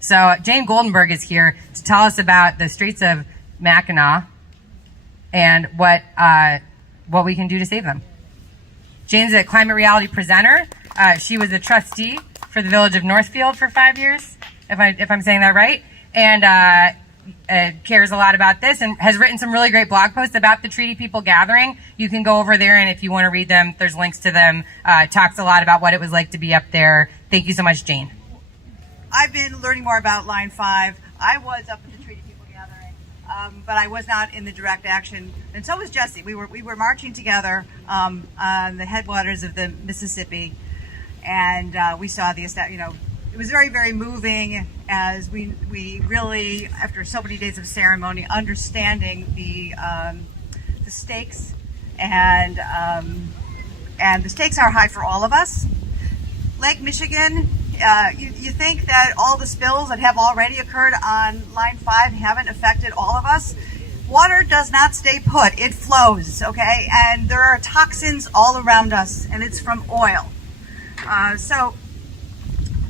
So Jane Goldenberg is here to tell us about the Straits of Mackinac and what we can do to save them. Jane's a climate reality presenter. She was a trustee for the village of Northfield for 5 years, if I'm saying that right, and cares a lot about this and has written some really great blog posts about the Treaty People Gathering. You can go over there, and if you want to read them, there's links to them. Talks a lot about what it was like to be up there. Thank you so much, Jane. I've been learning more about Line 5. I was up at the Treaty People Gathering, but I was not in the direct action, and so was Jesse. We were marching together on the headwaters of the Mississippi, and we saw the, it was very, very moving as we really, after so many days of ceremony, understanding the stakes, and the stakes are high for all of us. Lake Michigan, you think that all the spills that have already occurred on Line 5 haven't affected all of us? Water does not stay put, it flows, okay? And there are toxins all around us, and it's from oil. So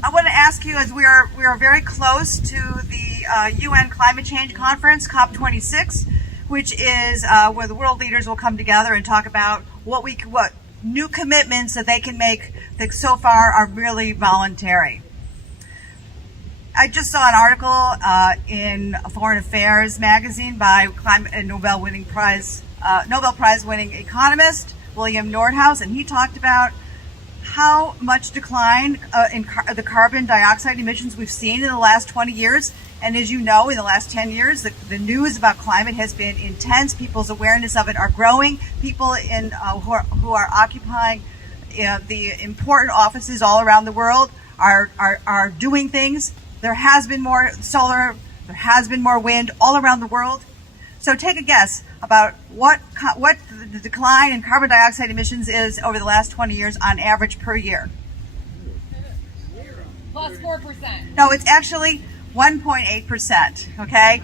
I want to ask you, as we are very close to the UN Climate Change Conference, COP26, which is where the world leaders will come together and talk about what new commitments that they can make that so far are really voluntary. I just saw an article in Foreign Affairs magazine by Nobel Prize winning economist William Nordhaus, and he talked about how much decline in the carbon dioxide emissions we've seen in the last 20 years. And as you know, in the last 10 years, the news about climate has been intense. People's awareness of it are growing. People who are occupying the important offices all around the world are doing things. There has been more solar, there has been more wind all around the world. So take a guess about what the decline in carbon dioxide emissions is over the last 20 years on average per year. Plus 4%. No, it's actually 1.8%, okay?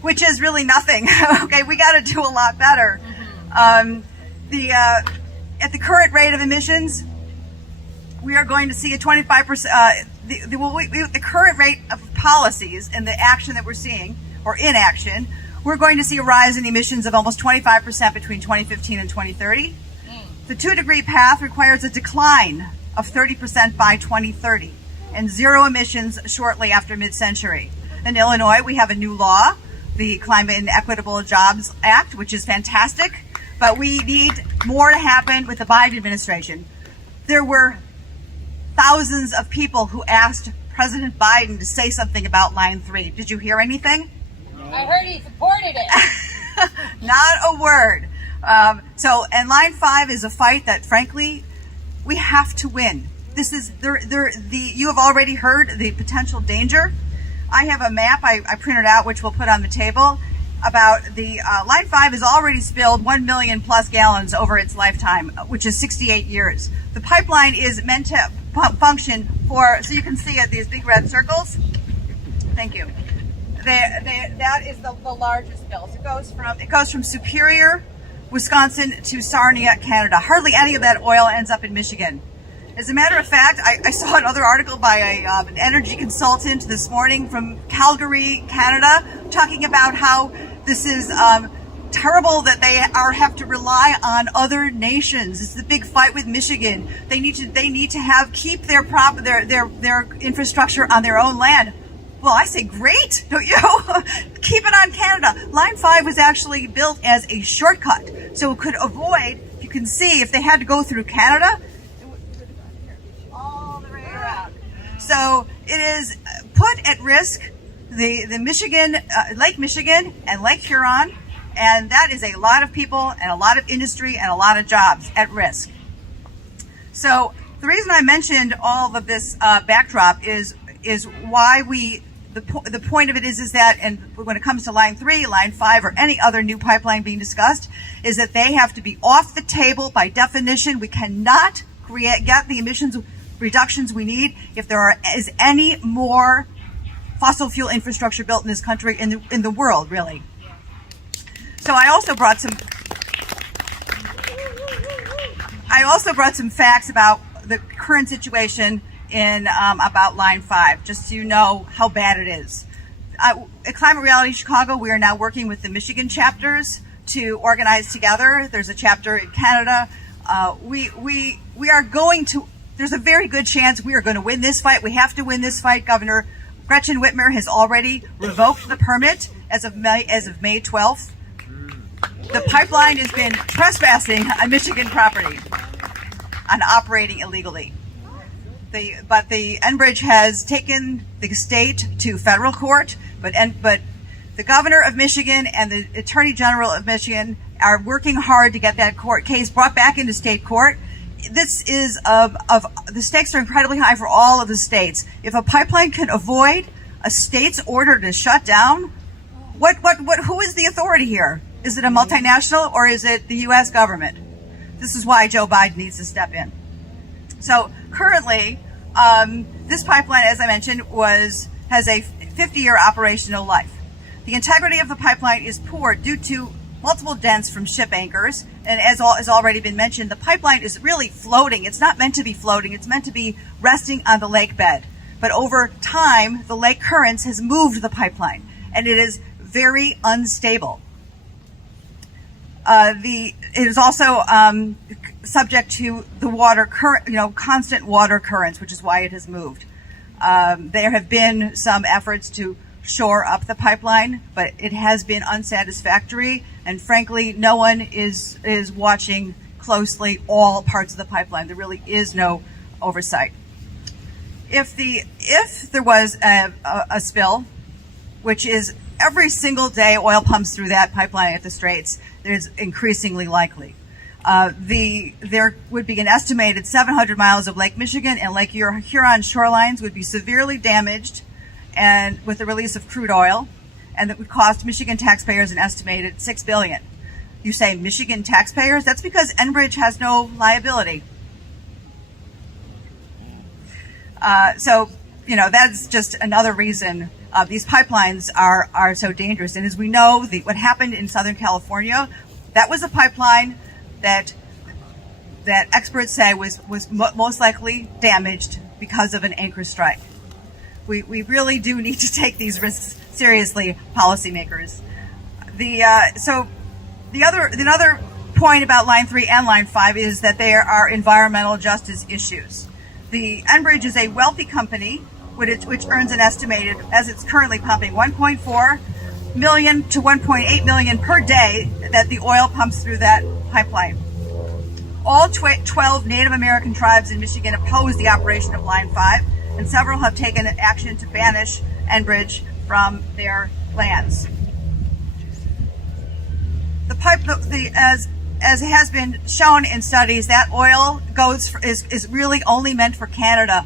Which is really nothing, okay? We got to do a lot better. At the current rate of emissions, we are going to see a 25%, the current rate of policies and the action that we're seeing, or inaction, we're going to see a rise in emissions of almost 25% between 2015 and 2030. The 2-degree path requires a decline of 30% by 2030 and zero emissions shortly after mid-century. In Illinois, we have a new law, the Climate and Equitable Jobs Act, which is fantastic, but we need more to happen with the Biden administration. There were thousands of people who asked President Biden to say something about Line 3. Did you hear anything? I heard he supported it. Not a word. And Line 5 is a fight that, frankly, we have to win. This is you have already heard the potential danger. I have a map I printed out, which we'll put on the table, about the Line 5 has already spilled 1 million plus gallons over its lifetime, which is 68 years. The pipeline is meant to function for, so you can see these big red circles. Thank you. That is the largest spill. So it goes from Superior, Wisconsin to Sarnia, Canada. Hardly any of that oil ends up in Michigan. As a matter of fact, I saw another article by an energy consultant this morning from Calgary, Canada, talking about how this is terrible that they have to rely on other nations. It's the big fight with Michigan. They need to keep their infrastructure on their own land. Well, I say great, don't you? Keep it on Canada. Line 5 was actually built as a shortcut, so it could avoid, you can see, if they had to go through Canada, it would go all the way around. So it is put at risk the Michigan, Lake Michigan and Lake Huron, and that is a lot of people and a lot of industry and a lot of jobs at risk. So the reason I mentioned all of this backdrop is why the point of it is that, and when it comes to Line 3, Line 5, or any other new pipeline being discussed, is that they have to be off the table by definition. We cannot get the emissions reductions we need if there is any more fossil fuel infrastructure built in this country, in the world, really. So I also brought some facts about the current situation in about Line 5, just so you know how bad it is. At Climate Reality Chicago, we are now working with the Michigan chapters to organize together. There's a chapter in Canada. We are going to, there's a very good chance we are going to win this fight. We have to win this fight. Governor Gretchen Whitmer has already revoked the permit as of May 12th. The pipeline has been trespassing on Michigan property and operating illegally. But the Enbridge has taken the state to federal court, but the governor of Michigan and the attorney general of Michigan are working hard to get that court case brought back into state court. This is the stakes are incredibly high for all of the states. If a pipeline can avoid a state's order to shut down, who is the authority here? Is it a multinational or is it the U.S. government? This is why Joe Biden needs to step in. So currently, this pipeline, as I mentioned, has a 50-year operational life. The integrity of the pipeline is poor due to multiple dents from ship anchors, and as has already been mentioned, the pipeline is really floating. It's not meant to be floating. It's meant to be resting on the lake bed. But over time, the lake currents has moved the pipeline, and it is very unstable. It is also subject to the water current, constant water currents, which is why it has moved. There have been some efforts to shore up the pipeline, but it has been unsatisfactory, and frankly, no one is watching closely all parts of the pipeline. There really is no oversight. If there was a spill, which is every single day oil pumps through that pipeline at the Straits, there's increasingly likely. There would be an estimated 700 miles of Lake Michigan and Lake Huron shorelines would be severely damaged and with the release of crude oil, and that would cost Michigan taxpayers an estimated $6 billion. You say Michigan taxpayers? That's because Enbridge has no liability. That's just another reason these pipelines are so dangerous. And as we know, what happened in Southern California, that was a pipeline that experts say was most likely damaged because of an anchor strike. We really do need to take these risks seriously, policymakers. Another point about Line 3 and Line 5 is that there are environmental justice issues. The Enbridge is a wealthy company which earns an estimated, as it's currently pumping, $1.4 million to $1.8 million per day that the oil pumps through that pipeline. All 12 Native American tribes in Michigan oppose the operation of Line 5, and several have taken action to banish Enbridge from their lands. The pipe, as has been shown in studies, that oil is really only meant for Canada,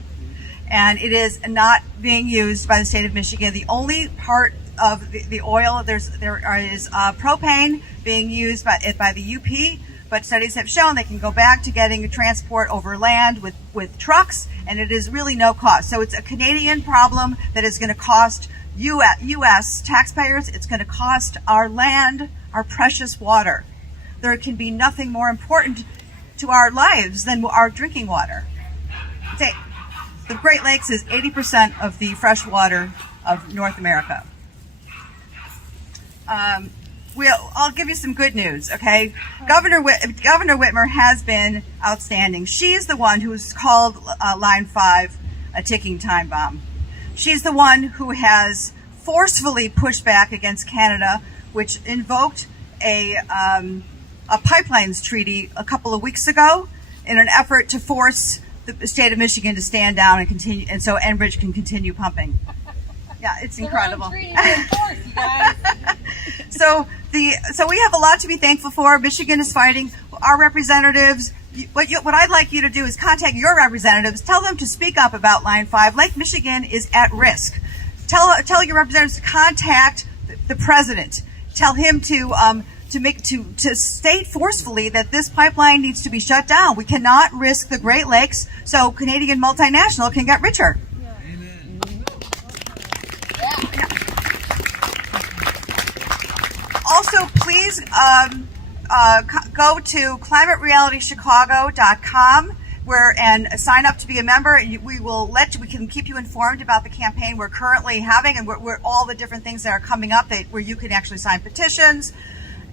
and it is not being used by the state of Michigan. The only part of the oil, there is propane being used by the UP, but studies have shown they can go back to getting transport over land with trucks, and it is really no cost. So it's a Canadian problem that is going to cost U.S. taxpayers. It's going to cost our land, our precious water. There can be nothing more important to our lives than our drinking water. The Great Lakes is 80% of the fresh water of North America. I'll give you some good news, okay? Governor Whitmer has been outstanding. She's the one who's called Line 5 a ticking time bomb. She's the one who has forcefully pushed back against Canada, which invoked a pipelines treaty a couple of weeks ago in an effort to force the state of Michigan to stand down and continue, and so Enbridge can continue pumping. Yeah, it's incredible. So we have a lot to be thankful for. Michigan is fighting. Our representatives, what I'd like you to do is contact your representatives. Tell them to speak up about Line 5. Lake Michigan is at risk. Tell your representatives to contact the president. Tell him to state forcefully that this pipeline needs to be shut down. We cannot risk the Great Lakes so Canadian multinational can get richer. Also, please go to climaterealitychicago.com. and sign up to be a member. We can keep you informed about the campaign we're currently having and where all the different things that are coming up where you can actually sign petitions.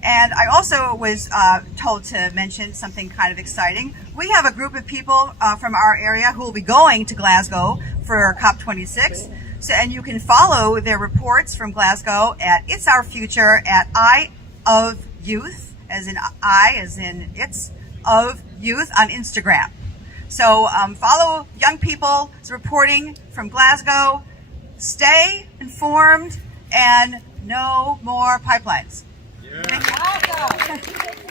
And I also was told to mention something kind of exciting. We have a group of people from our area who will be going to Glasgow for COP26. So, and you can follow their reports from Glasgow at It's Our Future at I of Youth, as in I, as in It's of Youth on Instagram. So follow young people's reporting from Glasgow. Stay informed and no more pipelines. Yeah. Thank you.